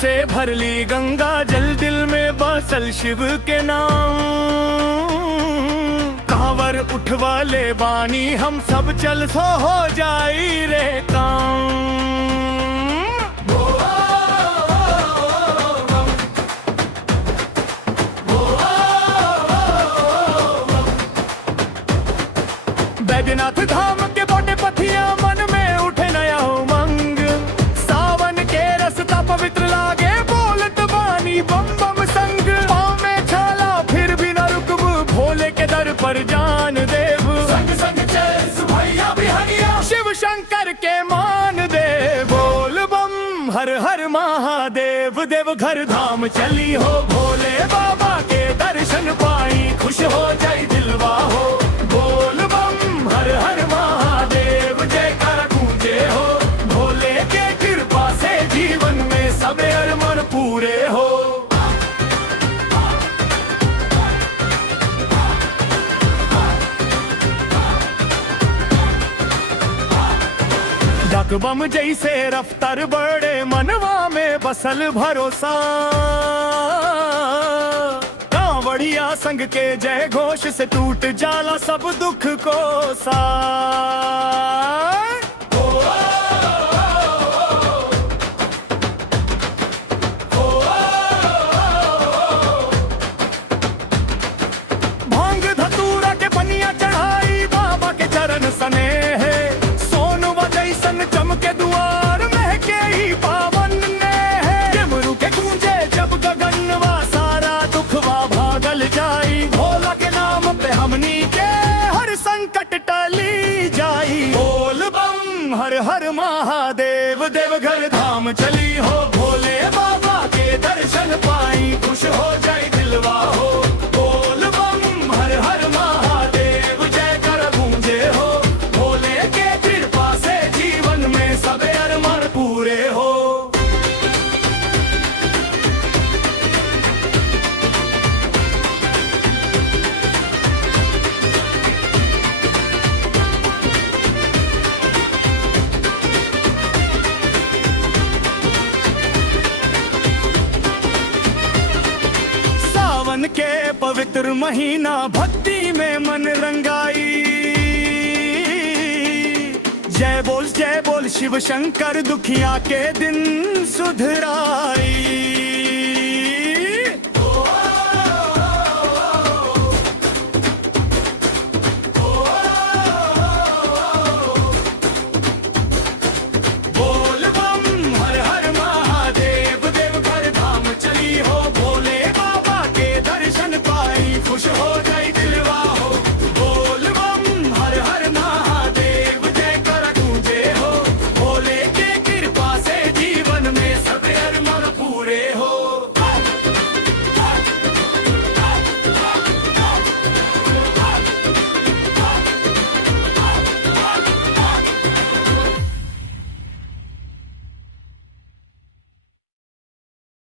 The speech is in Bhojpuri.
से भर ली गंगा जल, दिल में बसल शिव के नाम। कांवर उठवा ले बानी, हम सब चल सो हो जाई रे काम। बैद्यनाथ धाम के बोटे पथिया, मन में उठे नया उमंग। सावन के रस्ता पवित्र लागे, बोलत बानी बम बम संग। पाँव में छाला फिर भी न रुकब, भोले के दर पर जान देव। संग संग चल सुभैया बिहनिया, शिव शंकर के मान दे। बोल बम हर हर महादेव, देव घर धाम चली हो। भोले बाबा के दर्शन पाई, खुश हो जाई दिलवा हो। बोल बम हर हर महादेव, जयकार गूंजे हो। भोले के कृपा से जीवन में सब अरमान पूरे हो। डाक बम जैसे रफ्तार बड़े, मनवा में बसल भरोसा। बढ़िया संग के जय घोष से टूट जाला सब दुख को सा। भांग धतूरा के पनिया चढ़ाई, बाबा के चरण सने है। सोनू जैसन चमके दुआर, महके ही पावन ने है। डमरू के गूंजे जब गगनवा, सारा दुखवा भागल जाई। भोला के नाम पे हमनी के हर संकट टली जाई। बोल बम हर हर महादेव, देव घर धाम चली हो। भोले बाबा के दर्शन पाई, खुश हो जाई दिलवा हो। बोल बम हर हर महादेव, जय कर गूंजे हो। भोले के कृपा से जीवन में सब अरमान पूरे हो। सावन के पवित्र महीना, भक्ति में मन रंगाई। जय बोल शिव शंकर, दुखिया के दिन सुधराई।